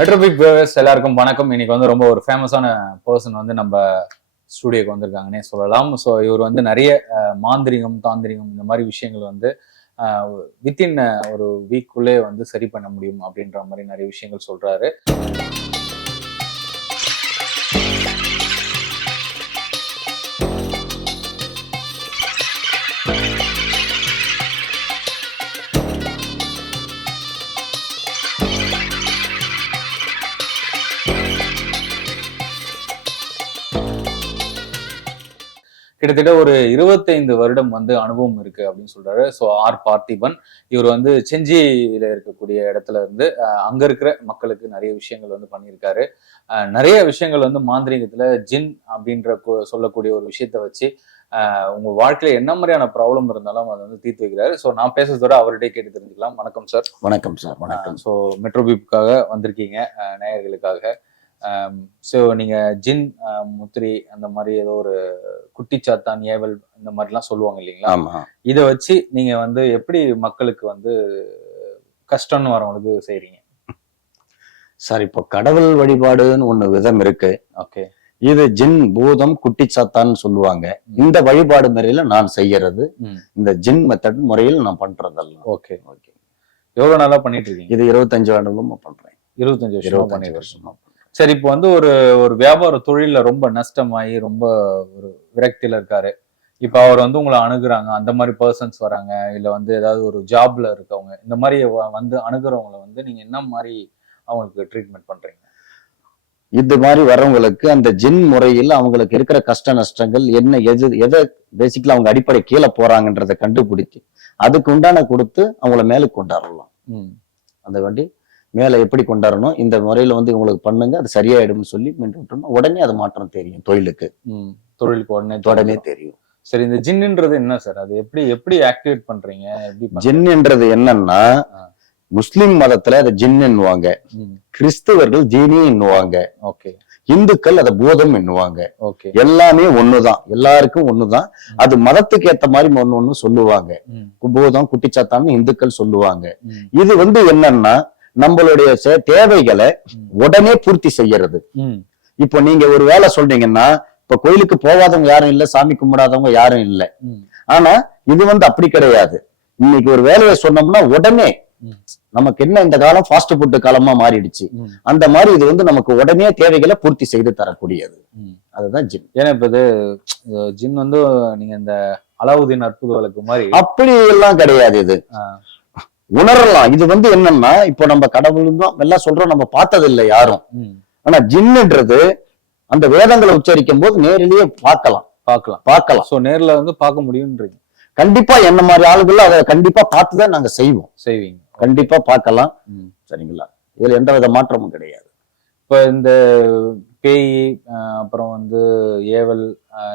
மெட்ரோபிக் viewers எல்லாருக்கும் வணக்கம். இன்னைக்கு வந்து ரொம்ப ஒரு ஃபேமஸான பர்சன் வந்து நம்ம ஸ்டூடியோக்கு வந்திருக்காங்கன்னே சொல்லலாம். ஸோ இவர் வந்து நிறைய மாந்திரிகம் தாந்திரிகம் இந்த மாதிரி விஷயங்கள் வந்து வித்தின் ஒரு வீக்குள்ளே வந்து சரி பண்ண முடியும் அப்படின்ற மாதிரி நிறைய விஷயங்கள் சொல்றாரு. கிட்டத்தட்ட ஒரு இருபத்தைந்து வருடம் வந்து அனுபவம் இருக்கு அப்படின்னு சொல்றாரு. So R Parthiban. இவர் வந்து செஞ்சியில இருக்கக்கூடிய இடத்துல இருந்து அங்க இருக்கிற மக்களுக்கு நிறைய விஷயங்கள் வந்து பண்ணியிருக்காரு. நிறைய விஷயங்கள் வந்து மாந்திரீகத்துல ஜின் அப்படின்ற சொல்லக்கூடிய ஒரு விஷயத்த வச்சு உங்க வாழ்க்கையில என்ன மாதிரியான ப்ராப்ளம் இருந்தாலும் அதை வந்து தீர்த்து வைக்கிறாரு. ஸோ நான் பேசுறதோட அவர்கிட்டயே கேட்டு தெரிஞ்சுக்கலாம். வணக்கம் சார் வணக்கம் சார் வணக்கம். ஸோ மெட்ரோபிப்காக வந்திருக்கீங்க நேயர்களுக்காக. ஸோ நீங்க ஜின் அஹ், முத்திரி அந்த மாதிரி ஏதோ ஒரு குட்டிச்சாத்தான் ஏவல் இந்த மாதிரிலாம் சொல்லுவாங்க இல்லைங்களா? இதை வச்சு நீங்க வந்து எப்படி மக்களுக்கு வந்து கஷ்டம்னு வரவங்களுக்கு செய்றீங்க? சார் இப்போ கடவுள் வழிபாடுன்னு ஒண்ணு விதம் இருக்கு. ஓகே. இது ஜின் பூதம் குட்டி சாத்தான்னு சொல்லுவாங்க. இந்த வழிபாடு முறையில நான் செய்யறது. இந்த ஜின் மெத்தட் முறையில் நான் பண்றதெல்லாம் ஓகே. ஓகே. எவ்வளவு நாளா பண்ணிட்டு இருக்கீங்க? இது இருபத்தஞ்சு வருடமா பண்றேன். இருபத்தஞ்சு வருஷமா இருபத்தஞ்சு. வருஷமா. சரி இப்போ வந்து ஒரு ஒரு வியாபார தொழில்ல ரொம்ப நஷ்டமாயி ரொம்ப ஒரு விரக்தியில இருக்காரு. இப்போ அவர் வந்து உங்களை அணுகுறாங்க அந்த மாதிரி பர்சன்ஸ் வராங்க இல்ல வந்து ஏதாவது ஒரு ஜாப்ல இருக்கவங்க இந்த மாதிரி வந்து அணுகுறவங்கள வந்து நீங்க என்ன மாதிரி அவங்களுக்கு ட்ரீட்மெண்ட் பண்றீங்க? இது மாதிரி வர்றவங்களுக்கு அந்த ஜின் முறையில் அவங்களுக்கு இருக்கிற கஷ்ட நஷ்டங்கள் என்ன எது எதை பேசிக்கலா அவங்க அடிப்படை கீழே போறாங்கன்றதை கண்டுபிடிச்சு அதுக்கு உண்டான கொடுத்து அவங்கள மேலுக்கு கொண்டாடலாம் ம். அந்த வண்டி மேலே எப்படி கொண்டாடணும் இந்த முறையில வந்து உங்களுக்கு பண்ணுங்க அது சரியாயிடும்னு சொல்லி மீண்டும் விட்டோம்னா உடனே அது மாற்றம் தெரியும் தொழிலுக்கு. தொழிலுக்கு உடனே உடனே தெரியும். சரி இந்த ஜின்னுன்றது என்ன சார்? அது எப்படி எப்படி ஆக்டிவேட் பண்றீங்க? எப்படி? ஜின்ன்றது என்னன்னா. முஸ்லிம் மதத்துல அதை ஜின் என்னுவாங்க கிறிஸ்தவர்கள் ஜீனி என்னுவாங்க ஓகே. இந்துக்கள் அதை பூதம் என்னுவாங்க ஓகே. எல்லாமே ஒண்ணுதான். எல்லாருக்கும் ஒண்ணுதான். அது மதத்துக்கு ஏத்த மாதிரி ஒண்ணு ஒண்ணு சொல்லுவாங்க. பூதம் குட்டிச்சாத்தான்னு இந்துக்கள் சொல்லுவாங்க. இது வந்து என்னன்னா நம்மளுடைய தேவைகளை. உடனே பூர்த்தி செய்யறது. இப்போ நீங்க ஒரு வேலை சொல்றீங்கன்னா இப்ப கோயிலுக்கு போகாதவங்க யாரும் இல்ல சாமி கும்பிடாதவங்க யாரும் இல்ல. ஆனா இது வந்து அப்படி கிடையாது. இன்னைக்கு ஒரு வேலையை சொன்னோம்னா உடனே. நமக்கு என்ன இந்த காலம்? ஃபாஸ்ட் ஃபுட் காலமா மாறிடுச்சு. அந்த மாதிரி இது வந்து நமக்கு உடனே தேவைகளை பூர்த்தி செய்து தரக்கூடியது. அதுதான் ஜின். ஏன்னா இப்ப இது ஜின் வந்து நீங்க இந்த அலாவுதீன் அற்புத வழக்கு மாதிரி அப்படி எல்லாம் கிடையாது இது. உணரலாம். இது வந்து என்னன்னா இப்போ நம்ம கடவுள் தான் எல்லாம் சொல்றோம் நம்ம பார்த்தது இல்லை யாரும் ஆனா ஜின்னுன்றது அந்த வேதங்களை உச்சரிக்கும் போது நேரிலேயே பார்க்கலாம். பார்க்கலாம். பார்க்கலாம். சோ நேர்ல வந்து பார்க்க முடியும்ன்றீங்க கண்டிப்பா என்ன மாதிரி ஆளுகள் அதை கண்டிப்பா பார்த்துதான் நாங்க செய்வோம். செய்வீங்க. கண்டிப்பா பார்க்கலாம். சரிங்களா? இதுல எந்த வித மாற்றமும் கிடையாது. இப்ப இந்த பேய் அப்புறம் வந்து ஏவல்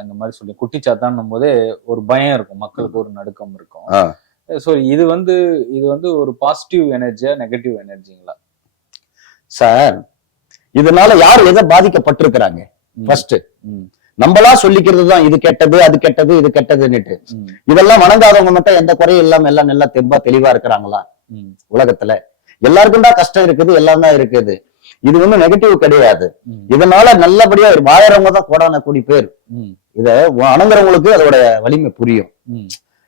இந்த மாதிரி சொல்லி குட்டிச்சாத்தான்னும் போதே ஒரு பயம் இருக்கும். மக்களுக்கு ஒரு நடுக்கம் இருக்கும். ஆ. சோ இது வந்து இது வந்து ஒரு பாசிட்டிவ் எனர்ஜியா நெகட்டிவ் எனர்ஜிங்களா சார் இதனால யார் எதை பாதிக்கப்பட்டிருக்கிறாங்க? ஃபர்ஸ்ட் நம்மளா சொல்லிக்கிறது தான் இது கெட்டது அது கெட்டது இது கெட்டதுன்னுட்டு. இதெல்லாம் வணங்காதவங்க மட்டும் எந்த குறையும் இல்லாம எல்லாம் நல்லா தெம்பா தெளிவா இருக்கிறாங்களா? உலகத்துல. எல்லாருக்கும் தான் கஷ்டம் இருக்குது எல்லாம் தான் இருக்குது. இது ஒண்ணும் நெகட்டிவ் கிடையாது. இதனால நல்லபடியா வாழறவங்க தான் கோடான கோடி பேர். இத வணங்குறவங்களுக்கு அதோட வலிமை புரியும்.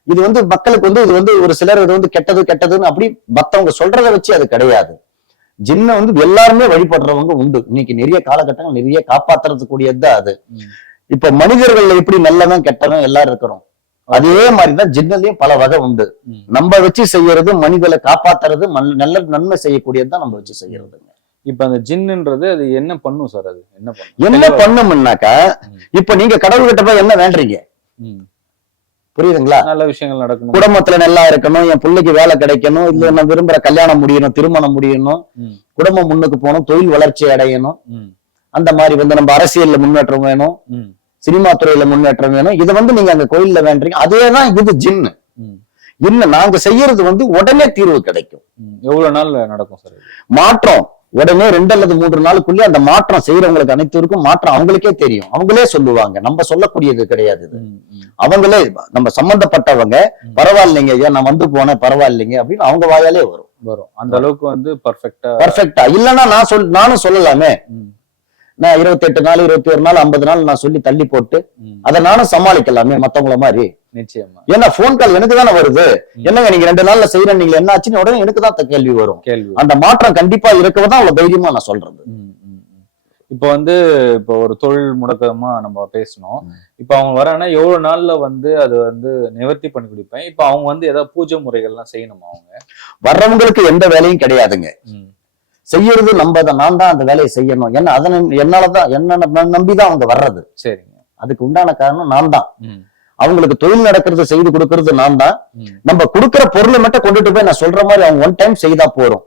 இது வந்து மக்களுக்கு வந்து இது வந்து ஒரு சிலர் இது வந்து கெட்டது கெட்டதுன்னு அப்படி மத்தவங்க சொல்றதை வச்சு அது கிடையாது. ஜின்ன வந்து எல்லாருமே வழிபடுறவங்க உண்டு. இன்னைக்கு நிறைய காலகட்டங்கள் நிறைய காப்பாத்துறதுக்கூடியது தான் அது. இப்ப மனிதர்கள்ல எப்படி நல்லவன் கெட்டவன் எல்லாரும் இருக்கிறோம். அதே மாதிரிதான் ஜின்னலையும் பல வகை உண்டு. நம்ம வச்சு செய்யறது மனிதனை காப்பாத்துறது நல்ல நன்மை செய்யக்கூடியது தான் நம்ம வச்சு செய்யறதுங்க இப்ப அந்த ஜின்னுன்றது அது என்ன பண்ணும் சார் அது? என்ன பண்ணும்? என்ன பண்ணும்னாக்கா. இப்ப நீங்க கடவுள் கிட்ட போய் என்ன வேண்டீங்க ம். புரியுதுங்களா? நல்ல விஷயங்கள் நடக்கணும். குடும்பத்துல நல்லா இருக்கணும் என் பிள்ளைக்கு வேலை கிடைக்கணும் இல்ல நான் விரும்புற கல்யாணம் முடியணும் திருமணம் முடியணும் குடும்பம் முன்னுக்கு போகணும் தொழில் வளர்ச்சி அடையணும். அந்த மாதிரி வந்து நம்ம அரசியல்ல முன்னேற்றம் வேணும் சினிமா துறையில முன்னேற்றம் வேணும். இதை வந்து நீங்க அங்க கோயில்ல வேண்டீங்க அதேதான் இது ஜின்னு. இன்னும் நாங்க செய்யறது வந்து உடனே தீர்வு கிடைக்கும். எவ்வளவு நாள் நடக்கும் சார்? மாற்றம். உடனே ரெண்டு அல்லது மூன்று நாளுக்குள்ளே அந்த மாற்றம் செய்யறவங்களுக்கு அனைத்திற்கும் மாற்றம் அவங்களுக்கே தெரியும். அவங்களே சொல்லுவாங்க. நம்ம சொல்லக்கூடியது கிடையாது அவங்களே நம்ம சம்பந்தப்பட்டவங்க. பரவாயில்லைங்க ஐயா நான் வந்து போனேன் பரவாயில்லைங்க அப்படின்னு அவங்க வாயாலே வரும். வரும். அந்த அளவுக்கு வந்து பர்ஃபெக்டா பர்ஃபெக்டா இல்லைன்னா நான் சொல் நானும் சொல்லலாமே. நான் இருபத்தி எட்டு நாள் இருபத்தி ஒரு நாள் ஐம்பது நாள் நான் சொல்லி தள்ளி போட்டு அதை நானும் சமாளிக்கலாமே மத்தவங்கள மாதிரி. நிச்சயமா. ஏன்னா போன் கால் எனக்கு தானே வருது என்னங்க நீங்க ரெண்டு நாள்ல செய்யறேன் நீங்க என்ன ஆச்சுன்னு உடனே எனக்கு தான் கேள்வி வரும். கேள்வி அந்த மாற்றம் கண்டிப்பா இருக்கவே தான் அவ்வளவு தைரியமா நான் சொல்றது. இப்போ வந்து இப்போ ஒரு தொழில் முடக்கமா நம்ம பேசணும். இப்போ அவங்க வராங்கன்னா எவ்வளவு நாள்ல வந்து அது வந்து நிவர்த்தி பண்ணி கொடுப்பேன்? இப்போ அவங்க வந்து ஏதாவது பூஜை முறைகள்லாம் செய்யணுமா அவங்க? வர்றவங்களுக்கு எந்த வேலையும் கிடையாதுங்க. செய்யறது நம்ம நான் தான் அந்த வேலையை செய்யணும். ஏன்னா அதனை என்னாலதான் என்ன நம்பிதான் அவங்க வர்றது. சரிங்க. அதுக்கு உண்டான காரணம் நான் தான். அவங்களுக்கு தொழில் நடக்கிறது செய்து கொடுக்கறது நான் தான் நம்ம கொடுக்கிற பொருளை மட்டும் கொண்டுட்டு போய் நான் சொல்ற மாதிரி அவங்க ஒன் டைம் செய்தா போறோம்.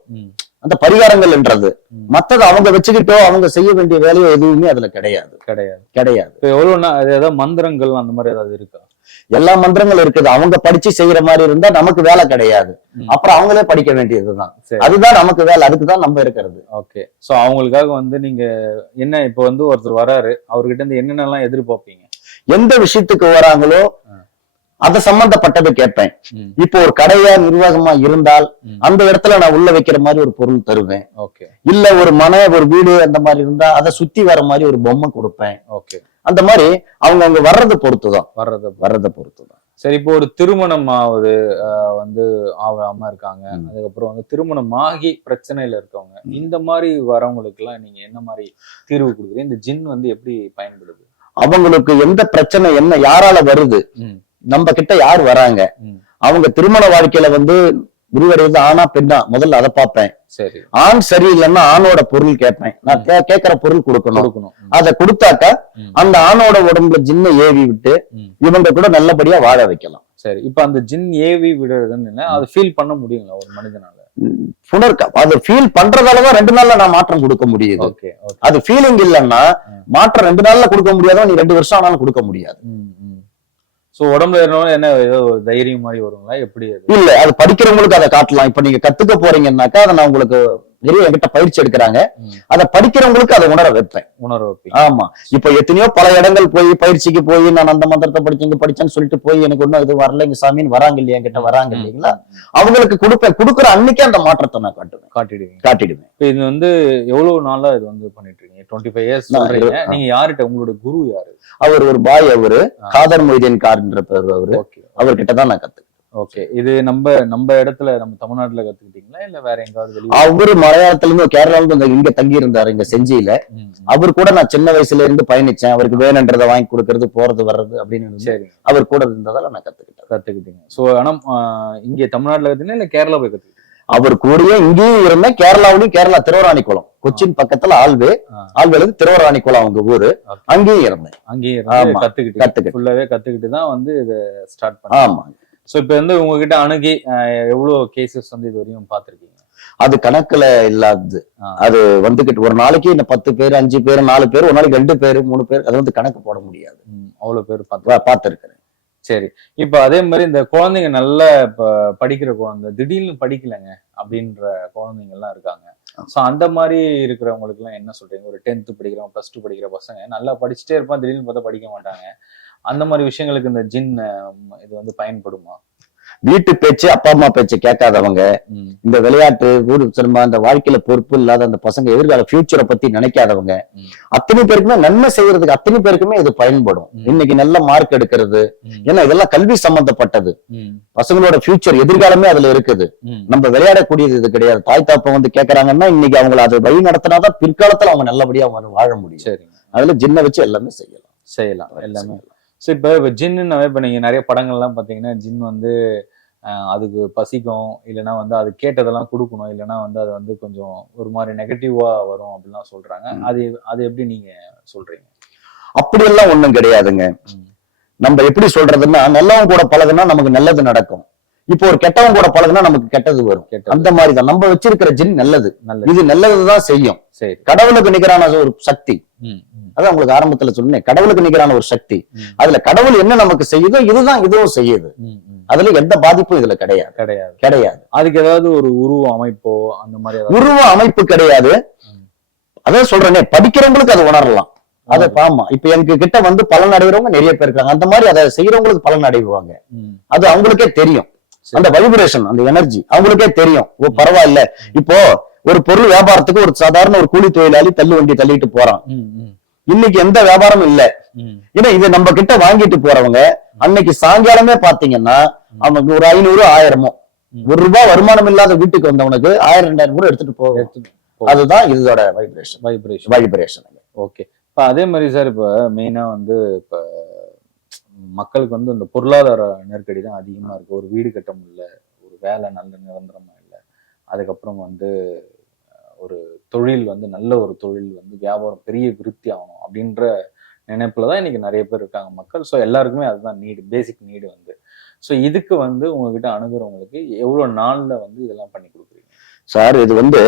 அந்த பரிகாரங்கள்ன்றது ம். மத்தது அவங்க வச்சுக்கிட்டோ அவங்க செய்ய வேண்டிய வேலையோ எதுவுமே அதுல கிடையாது. கிடையாது. கிடையாது. இப்போ எவ்வளவு நா- அது ஏதாவது மந்திரங்கள் அந்த மாதிரி ஏதாவது இருக்கா? எல்லா மந்திரங்களும் இருக்குது. அவங்க படிச்சு செய்யற மாதிரி இருந்தா நமக்கு வேலை கிடையாது. அப்புறம் அவங்களே படிக்க வேண்டியதுதான். அதுதான் நமக்கு வேலை. அதுக்கு தான் நம்ம இருக்கிறது. ஓகே. சோ அவங்களுக்காக வந்து நீங்க என்ன இப்போ வந்து ஒருத்தர் வராரு. அவர்கிட்ட இருந்து என்னென்னலாம் எதிர்பார்ப்பீங்க? எந்த விஷயத்துக்கு வராங்களோ. அது சம்பந்தப்பட்டது கேட்பேன். இப்போ ஒரு கடையா நிர்வாகமா இருந்தால். அந்த இடத்துல நான் உள்ள வைக்கிற மாதிரி ஒரு பொருள் தருவேன். ஓகே. இல்ல ஒரு மனை ஒரு வீடு அந்த மாதிரி இருந்தா அதை சுத்தி வர மாதிரி ஒரு பொம்மை கொடுப்பேன். ஓகே. அந்த மாதிரி அவங்க அங்க வர்றதை பொறுத்துதான். வர்றத வர்றதை பொறுத்துதான். சரி இப்போ ஒரு திருமணம் ஆகுது வந்து ஆகாம இருக்காங்க. அதுக்கப்புறம் வந்து திருமணம் ஆகி பிரச்சனையில இருக்கவங்க. இந்த மாதிரி வரவங்களுக்கு எல்லாம் நீங்க என்ன மாதிரி தீர்வு கொடுக்குறீங்க? இந்த ஜின் வந்து எப்படி பயன்படுது? அவங்களுக்கு எந்த பிரச்சனை என்ன யாரால வருது? நம்ம கிட்ட யார் வராங்க. அவங்க திருமண வாழ்க்கையில வந்து விரிவடைவது ஆனா பெண்ணா? முதல்ல அதை பார்ப்பேன். சரி. ஆண் சரியில்லைன்னா ஆணோட பொருள் கேட்பேன். நான் கேட்கிற பொருள் கொடுக்கணும். அதை கொடுத்தாக்கா அந்த ஆணோட உடம்புல ஜின்ன ஏவி விட்டு. இவங்க கூட நல்லபடியா வாழ வைக்கலாம். சரி. இப்போ அந்த ஜின் ஏவி விடுறதுன்னு அதை ஃபீல் பண்ண முடியுங்களா ஒரு மனிதனால? புணர்க்க அது ஃபீல் பண்றதாலதான் ரெண்டு நாள்ல நான் மாற்றம் கொடுக்க முடியுது. அது ஃபீலிங் இல்லைன்னா மாற்றம் ரெண்டு நாள்ல கொடுக்க முடியாதோ நீ ரெண்டு வருஷம் ஆனாலும் கொடுக்க முடியாது. ஸோ உடம்புல இருந்தவங்க என்ன ஏதோ ஒரு தைரியம் மாதிரி வருங்களா? எப்படி இல்ல அது படிக்கிறவங்களுக்கு அதை காட்டலாம். இப்ப நீங்க கத்துக்க போறீங்கன்னாக்கா அதை நான் உங்களுக்கு நிறைய என்கிட்ட பயிற்சி எடுக்கிறாங்க. அதை படிக்கிறவங்களுக்கு அதை உணர வைப்பேன். உணர வைப்பீங்க. ஆமா. இப்ப எத்தனையோ பல இடங்கள் போய் பயிற்சிக்கு போய் நான் அந்த மந்திரத்தை படிச்சு இங்க படிச்சேன்னு சொல்லிட்டு போய் எனக்கு ஒண்ணும் இது வரல இங்க சாமின்னு வராங்க இல்லையா? என்கிட்ட வராங்க இல்லைங்களா. அவங்களுக்கு கொடுப்பேன். கொடுக்குற அன்னைக்கே அந்த மாற்றத்தை நான் காட்டுவேன். காட்டிடுவேன். இப்போ இது வந்து எவ்வளவு நாளா இது வந்து பண்ணிட்டு இருக்கீங்க டுவெண்ட்டி ஃபைவ் இயர்ஸ் நீங்க யார்கிட்ட? உங்களோட குரு யாரு? அவர் ஒரு பாய் அவரு. காதர் மொய்தீன் கார்ன்ற பேர் அவரு. அவர்கிட்ட தான் நான் கத்து ஓகே இது நம்ம நம்ம இடத்துல நம்ம தமிழ்நாட்டுல கத்துக்கிட்டீங்களா? இல்ல வேற எங்காவது அவரு மலையாளத்துல இருந்து கேரளால இருந்து இங்க தங்கி இருந்தாரு இங்க செஞ்சியில. அவர் கூட நான் சின்ன வயசுல இருந்து பயணிச்சேன். அவருக்கு வேணுன்றதை வாங்கி கொடுக்கறது போறது வர்றது அப்படின்னு சரி. அவர் கூட இருந்ததால நான் கத்துக்கிட்டேன். கத்துக்கிட்டீங்க. சோ ஆனா இங்க தமிழ்நாட்டுல கத்துக்கிட்டீங்க இல்ல கேரளா போய் கத்துக்கிட்டீங்க அவர் கூடயே இங்கேயும் இருந்தேன். கேரளாவிலயும் கேரளா திருவராணிக்குளம். கொச்சின் பக்கத்துல ஆல்வே. ஆல்வேல இருந்து திருவராணிக்குளம் அவங்க ஊரு. அங்கேயும் இருந்தேன். அங்கேயே இருந்து ஆமா. கத்துக்கிட்டீங்க. கத்துக்கிட்டேன். ஃபுல்லாவே கத்துக்கிட்டு தான் வந்து இதை ஸ்டார்ட் பண்ண ஆமா சோ இப்போ வந்து உங்ககிட்ட அணுகி ஆஹ், எவ்வளவு கேசஸ் வந்து இது வரையும் பார்த்திருக்கீங்க? அது கணக்குல இல்லாதது. ஆ. அது வந்துகிட்டு ஒரு நாளைக்கு இந்த பத்து பேர் அஞ்சு பேர் நாலு பேர் ஒரு நாளைக்கு ரெண்டு பேர் மூணு பேர் அது வந்து கணக்கு போட முடியாது. ம், அவ்வளவு பேர் பார்த்து பார்த்திருக்கிறேன். சரி. இப்ப அதே மாதிரி இந்த குழந்தைங்க நல்லா இப்ப படிக்கிற குழந்தை திடீர்னு படிக்கலைங்க அப்படின்ற குழந்தைங்க எல்லாம் இருக்காங்க. சோ அந்த மாதிரி இருக்கிறவங்களுக்கு எல்லாம் என்ன சொல்றீங்க? ஒரு டென்த் படிக்கிறவங்க பிளஸ் டூ படிக்கிற பசங்க நல்லா படிச்சுட்டே இருப்பான் திடீர்னு பார்த்தா படிக்க மாட்டாங்க. அந்த மாதிரி விஷயங்களுக்கு இந்த ஜின் இது வந்து பயன்படுமா? வீட்டு பேச்சு அப்பா அம்மா பேச்சு கேட்காதவங்க இந்த விளையாட்டு ஊர் சினிமா அந்த வாழ்க்கையில பொறுப்பு இல்லாத அந்த பசங்க எதிர்கால ஃபியூச்சரை பத்தி நினைக்காதவங்க. அத்தனை பேருக்குமே நன்மை செய்யறதுக்கு அத்தனை பேருக்குமே இது பயன்படும். இன்னைக்கு நல்ல மார்க் எடுக்கிறது ஏன்னா இதெல்லாம் கல்வி சம்பந்தப்பட்டது. பசங்களோட ஃபியூச்சர் எதிர்காலமே அதுல இருக்குது. நம்ம விளையாடக்கூடியது இது கிடையாது. தாய் தாப்பா வந்து கேக்குறாங்கன்னா இன்னைக்கு அவங்கள அது வழி நடத்தினாதான் பிற்காலத்துல அவங்க நல்லபடியா வாழ முடியும். அதுல ஜின்ன வச்சு எல்லாமே செய்யலாம். செய்யலாம். எல்லாமே. ஸோ இப்போ இப்போ ஜின்னுனாவே இப்போ நீங்கள் நிறைய படங்கள்லாம் பார்த்தீங்கன்னா ஜின் வந்து அதுக்கு பசிக்கும். இல்லைன்னா வந்து அது கேட்டதெல்லாம் கொடுக்கணும். இல்லைன்னா வந்து அது வந்து கொஞ்சம் ஒரு மாதிரி நெகட்டிவா வரும் அப்படிலாம் சொல்றாங்க. ம். அது அது எப்படி நீங்க சொல்றீங்க? அப்படியெல்லாம் ஒண்ணும் கிடையாதுங்க. நம்ம எப்படி சொல்றதுன்னா நல்லவன் கூட பழகுனா நமக்கு நல்லது நடக்கும். இப்போ ஒரு கெட்டவன் கூட பழகுனா நமக்கு கெட்டது வரும். அந்த மாதிரி தான். நம்ம வச்சிருக்கிற ஜின் நல்லது. நல்லது. இது நல்லதுதான் செய்யும். சரி. கடவுளுக்கு நிகரான ஒரு சக்தி. அதான் உங்களுக்கு ஆரம்பத்துல சொன்னேன். கடவுளுக்கு நிகரான ஒரு சக்தி. அதுல கடவுள் என்ன நமக்கு செய்யுதோ இதுதான் இதுவும் செய்யுது. அதுல எந்த பாதிப்பும் இதுல கிடையாது. கிடையாது. கிடையாது. அதுக்கு ஏதாவது ஒரு உருவ அமைப்போ அந்த மாதிரி உருவ அமைப்பு கிடையாது. அதான் சொல்றேனே படிக்கிறவங்களுக்கு அதை உணரலாம். அதை ஆமா இப்ப எங்க கிட்ட வந்து பலன் அடைகிறவங்க நிறைய பேர் இருக்காங்க. அந்த மாதிரி அதை செய்யறவங்களுக்கு பலன் அடைவாங்க. அது அவங்களுக்கே தெரியும். அந்த வைப்ரேஷன் அந்த எனர்ஜி அவங்களுக்கே தெரியும். ஓ பரவாயில்ல. இப்போ ஒரு பொருள் வியாபாரத்துக்கு ஒரு சாதாரண ஒரு கூலி தொழிலாளி தள்ளு வண்டி தள்ளிட்டு போறான். இன்னைக்கு எந்த வியாபாரமும் இல்ல. ஏன்னா இதை நம்ம கிட்ட வாங்கிட்டு போறவங்க அன்னைக்கு சாயங்காலமே பாத்தீங்கன்னா அவனுக்கு ஒரு ஐநூறு ஆயிரமோ. ஒரு ரூபாய் வருமானம் இல்லாத வீட்டுக்கு வந்தவனுக்கு ஆயிரம் ரெண்டாயிரம் கூட எடுத்துட்டு போகும் எடுத்துட்டு போ. அதுதான் இதோட வைப்ரேஷன் வைப்ரேஷன் வைப்ரேஷன் ஓகே இப்போ அதே மாதிரி சார் இப்போ மெயினா வந்து இப்போ மக்களுக்கு வந்து இந்த பொருளாதார நெருக்கடி தான் அதிகமா இருக்கு. ஒரு வீடு கட்ட முடியல ஒரு வேலை நல்ல நிரந்தரமா அதுக்கப்புறம் வந்து ஒரு தொழில் வந்து நல்ல ஒரு தொழில் வந்து வியாபாரம் பெரிய விருத்தி ஆகணும் அப்படின்ற நினைப்புல தான் இன்னைக்கு நிறைய பேர் இருக்காங்க மக்கள் ஸோ எல்லாருக்குமே அதுதான் நீடு பேசிக் நீடு வந்து ஸோ இதுக்கு வந்து உங்ககிட்ட அணுகுறவங்களுக்கு எவ்வளவு நாள்ல வந்து இதெல்லாம் பண்ணி கொடுக்குறீங்க சார் இது வந்து.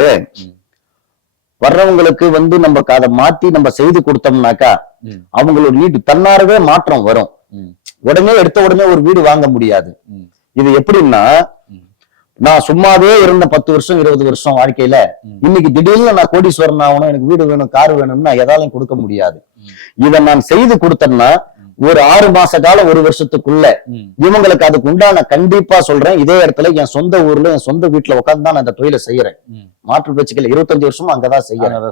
வர்றவங்களுக்கு வந்து நம்ம அதை மாத்தி நம்ம செய்து கொடுத்தோம்னாக்கா. அவங்களோட வீடு தன்னாரவே மாற்றம் வரும். உடனே எடுத்த உடனே ஒரு வீடு வாங்க முடியாது. இது எப்படின்னா. நான் சும்மாவே இருந்த பத்து வருஷம் இருபது வருஷம் வாழ்க்கையில. இன்னைக்கு திடீர்னு நான் கோடீஸ்வரன் ஆகணும் எனக்கு வீடு வேணும் கார் வேணும்னா எதாலையும் கொடுக்க முடியாது. இதை நான் செய்து கொடுத்தேன்னா ஒரு ஆறு மாச காலம் ஒரு வருஷத்துக்குள்ள. இவங்களுக்கு அதுக்கு உண்டான கண்டிப்பா சொல்றேன் இதே இடத்துல என் சொந்த ஊர்ல என் சொந்த வீட்டுல உட்கார்ந்து தான் நான் இந்த தொழிலை செய்யறேன். மாற்று பேச்சுக்கள் இருபத்தஞ்சு வருஷமா அங்கதான் செய்யறேன்.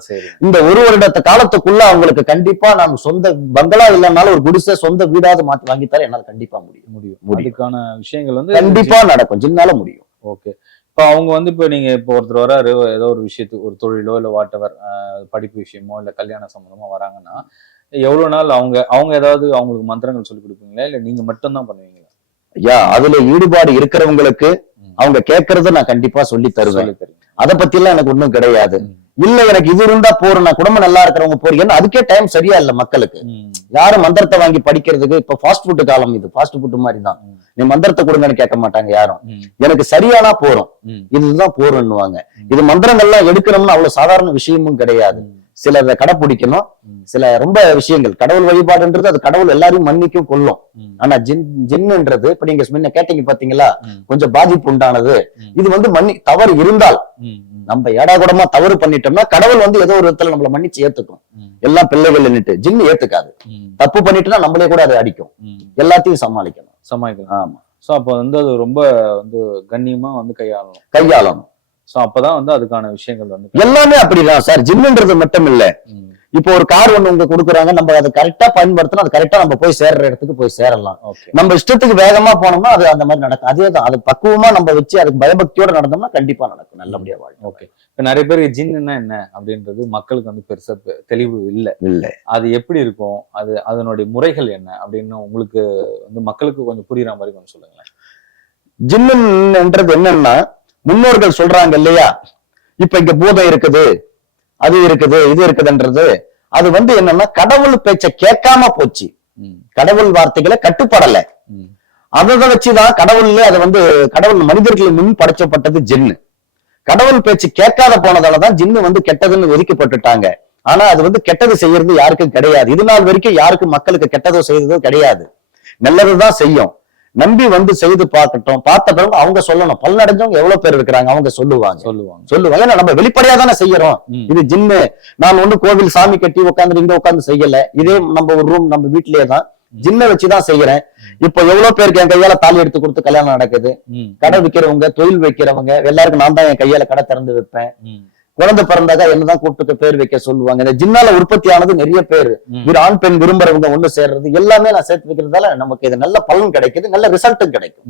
இந்த ஒரு வருடத்த காலத்துக்குள்ள அவங்களுக்கு கண்டிப்பா நான் சொந்த பங்களா இல்லைனாலும் ஒரு குடிசை சொந்த வீடாவது மாத்தி வாங்கி தர என்னால கண்டிப்பா முடியும் முடியும் முடியும். அதுக்கான விஷயங்கள் வந்து கண்டிப்பா நடக்கும் ஜின்னால முடியும் ஓகே இப்போ அவங்க வந்து இப்போ நீங்க இப்போ ஒருத்தர் வராரு ஏதோ ஒரு விஷயத்துக்கு ஒரு தொழிலோ இல்லை வாட் எவர் படிப்பு விஷயமோ இல்லை கல்யாண சம்மந்தமா வராங்கன்னா எவ்வளவு நாள் அவங்க அவங்க ஏதாவது அவங்களுக்கு மந்திரங்கள் சொல்லி கொடுப்பீங்களா? இல்லை நீங்க மட்டும்தான் பண்ணுவீங்களா? ஐயா அதுல ஈடுபாடு இருக்கிறவங்களுக்கு. அவங்க கேட்கறத நான் கண்டிப்பா சொல்லி தருவேன். அதை பத்தி எல்லாம் எனக்கு ஒண்ணும் கிடையாது. இல்ல எனக்கு இது இருந்தா போறேன் நான் குடும்பம் நல்லா இருக்கிறவங்க போறேன் ஏன்னா அதுக்கே டைம் சரியா இல்ல மக்களுக்கு. யாரும் மந்திரத்தை வாங்கி படிக்கிறதுக்கு இப்ப ஃபாஸ்ட் ஃபுட் காலம் இது ஃபாஸ்ட் ஃபுட் மாதிரி தான். நீ மந்திரத்தை கொடுங்கன்னு கேட்க மாட்டாங்க யாரும். எனக்கு சரியானா போறோம். இதுதான் போறோம்னுவாங்க. இது மந்திரங்கள்லாம் எடுக்கணும்னு அவ்வளவு சாதாரண விஷயமும் கிடையாது ம். சிலதை கடைப்பிடிக்கணும் ம். சில ரொம்ப விஷயங்கள் கடவுள் வழிபாடுன்றது அது கடவுள் எல்லாரையும் மன்னிக்கும் கொல்லும் ம். ஆனா ஜின் ஜின்னுன்றது இப்ப நீங்க முன்ன கேட்டீங்க பாத்தீங்களா. கொஞ்சம் பாதிப்பு உண்டானது. இது வந்து மன்னி தவறு இருந்தால். நம்ம ஏடாகுடமா தவறு பண்ணிட்டோம்னா கடவுள் வந்து ஏதோ ஒரு இடத்துல நம்மள மன்னிச்சு ஏத்துக்கும். எல்லாம் பிள்ளைகள் நின்னுட்டு ஜின்னு ஏத்துக்காது. தப்பு பண்ணிட்டுனா நம்மளே கூட அதை அடிக்கும். எல்லாத்தையும் சமாளிக்கணும். சமாளிக்கலாம் ஆமா. ஸோ அப்போ வந்து அது ரொம்ப வந்து கண்ணியமா வந்து கையாளணும். கையாளணும். ஸோ அப்பதான் வந்து அதுக்கான விஷயங்கள் வந்து எல்லாமே அப்படிதான் சார். ஜின்னுன்றது மட்டும் இல்ல. இப்போ ஒரு கார் ஒண்ணு உங்க கொடுக்குறாங்க நம்ம அதை கரெக்டா பயன்படுத்தினா அது கரெக்டா நம்ம போய் சேர்ற இடத்துக்கு போய் சேரலாம். ஓகே நம்ம இஷ்டத்துக்கு வேகமா போனோம்னா அது அந்த மாதிரி நடக்கும். அதே தான் அது பக்குவமா நம்ம வச்சு அதுக்கு பயபக்தியோட நடந்தோம்னா கண்டிப்பா நடக்கும் நல்லபடியா வாழும் ஓகே இப்போ நிறைய பேர் ஜின்னுன்னா என்ன அப்படின்றது மக்களுக்கு வந்து பெருசா தெளிவு இல்லை. இல்ல. அது எப்படி இருக்கும்? அது அதனுடைய முறைகள் என்ன? அப்படின்னு உங்களுக்கு வந்து மக்களுக்கு கொஞ்சம் புரியுற மாதிரி கொஞ்சம் சொல்லுங்களேன். ஜின்னுன்றது என்னன்னா முன்னோர்கள் சொல்றாங்க இல்லையா? இப்ப இங்க பூதம் இருக்குது. அது இருக்குது இது இருக்குதுன்றது. அது வந்து என்னன்னா கடவுள் பேச்ச கேட்காம போச்சு. கடவுள் வார்த்தைகளை கட்டுப்படல. அதை வச்சுதான் கடவுள்ல அது வந்து கடவுள் மனிதர்கள் முன் படைச்சப்பட்டது ஜின்னு. கடவுள் பேச்சு கேட்காத போனதாலதான் ஜின்னு வந்து கெட்டதுன்னு ஒதுக்கப்பட்டுட்டாங்க. ஆனா அது வந்து கெட்டது செய்யறது யாருக்கும் கிடையாது. இது நாள் வரைக்கும் யாருக்கும் மக்களுக்கு கெட்டதோ செய்ததோ கிடையாது. நல்லதுதான் செய்யும். நம்பி வந்து செய்து பார்க்கட்டும். பார்த்த பிறகு அவங்க சொல்லணும். பல்லடைஞ்சவங்க எவ்வளவு பேர் இருக்கிறாங்க? அவங்க சொல்லுவாங்க. சொல்லுவாங்க. சொல்லுவாங்க. ஏன்னா நம்ம வெளிப்படையா தானே செய்யறோம். இது ஜின்னு நான் ஒண்ணு கோவில் சாமி கட்டி உட்காந்து இங்க உட்காந்து செய்யல. இதே நம்ம ஒரு ரூம் நம்ம வீட்லயே தான். ஜின்ன வச்சுதான் செய்யறேன். இப்போ எவ்வளவு பேருக்கு என் கையால தாலி எடுத்து கொடுத்து கல்யாணம் நடக்குது? கடை விக்கிறவங்க தொழில் வைக்கிறவங்க எல்லாருக்கும் நான் தான் என் கையால கடை திறந்து வைப்பேன். குழந்தை பிறந்தாக்கா என்னதான் கூப்பிட்டு பேர் வைக்க சொல்லுவாங்க. இந்த ஜின்னால உற்பத்தி ஆனது நிறைய பேர். ஒரு ஆண் பெண் விரும்புறவங்க ஒண்ணு சேர்றது எல்லாமே நான் சேர்த்து வைக்கிறதால நமக்கு இது நல்ல பலன் கிடைக்குது நல்ல ரிசல்ட்டும் கிடைக்கும்.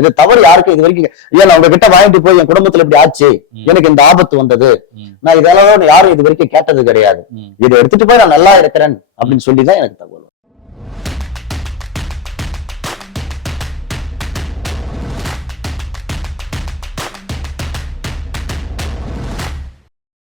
இது தவறு யாருக்கும் இது வரைக்கும் ஏன் நான் உங்ககிட்ட வாங்கிட்டு போய் என் குடும்பத்துல இப்படி ஆச்சு. எனக்கு இந்த ஆபத்து வந்தது. நான் இதெல்லாம் யாரும் இது வரைக்கும் கேட்டது கிடையாது. இதை எடுத்துட்டு போய் நான் நல்லா இருக்கிறேன் அப்படின்னு சொல்லிதான் எனக்கு தகவல்